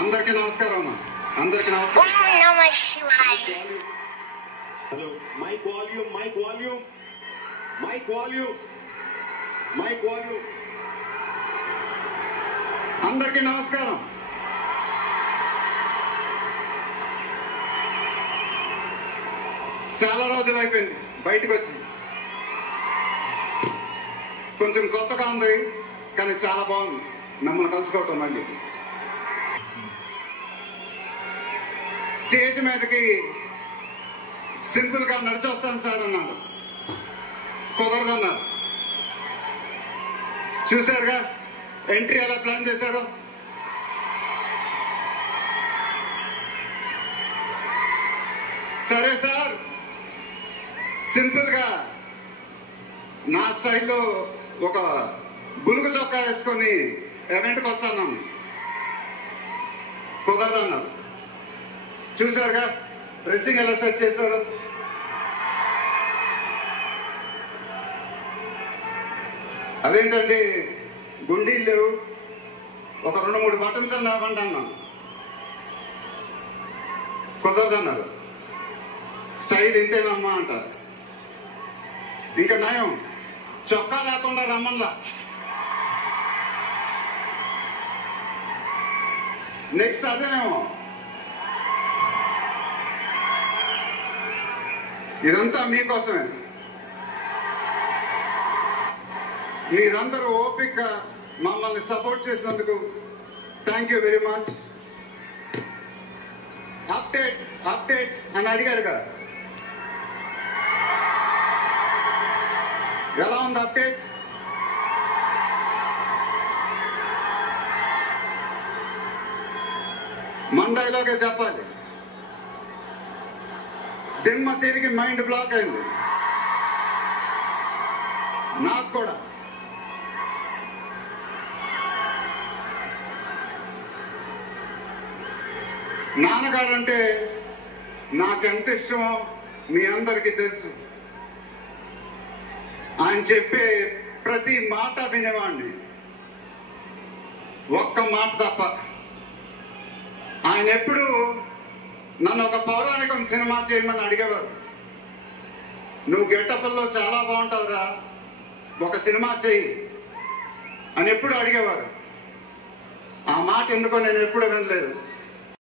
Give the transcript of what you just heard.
అందరికీ నమస్కారం అమ్మా. అందరికీ నమస్కారం. Hello, mic volume, mic volume, mic volume, mic volume. అందరికీ నమస్కారం. చాలా రోజులు అయిపోయింది బయటకు వచ్చి. కొంచెం కొత్తగా ఉంది కానీ చాలా బాగుంది మిమ్మల్ని కలుసుకోవటం. మళ్ళీ స్టేజ్ మీదకి సింపుల్ గా నడిచి వస్తాను సార్ అన్నారు. కుదరదన్నారు. చూశారుగా ఎంట్రీ ఎలా ప్లాన్ చేశారో. సరే సార్, సింపుల్ గా నా స్టైల్లో ఒక బులుగు చొక్కా వేసుకొని ఈవెంట్కి వస్తాను. కుదరదన్నారు. చూశారుగా డ్రెస్సింగ్ ఎలా సెట్ చేశారు. అదేంటండి గుండీలు ఒక 2-3 బటన్స్ అన్న ఇవ్వండి అన్నాను. కుదరదన్నారు. స్టైల్ ఇంతేనమ్మా అంటారు. ఇంకా నయం చొక్కా లేకుండా రమ్మన్లా. నెక్స్ట్ అదేనేమో. ఇదంతా మీకోసమే. మీరందరూ ఓపిక మమ్మల్ని సపోర్ట్ చేసినందుకు thank you very much. Update update అని అడిగారుగా. ఎలా ఉంది అప్డేట్? మండైలోకే చెప్పాలి. దిమ్మ తిరిగి మైండ్ బ్లాక్ అయింది నాకు కూడా. నాన్నగారంటే నాకెంత ఇష్టమో మీ అందరికీ తెలుసు. ఆయన చెప్పే ప్రతి మాట వినేవాడిని, ఒక్క మాట తప్ప. ఆయన ఎప్పుడు నన్ను ఒక పౌరాణికం సినిమా చేయమని అడిగేవారు. నువ్వు గెటప్లో చాలా బాగుంటావురా, ఒక సినిమా చెయ్యి అని ఎప్పుడు అడిగేవారు. ఆ మాట ఎందుకో నేను ఎప్పుడు వినలేదు.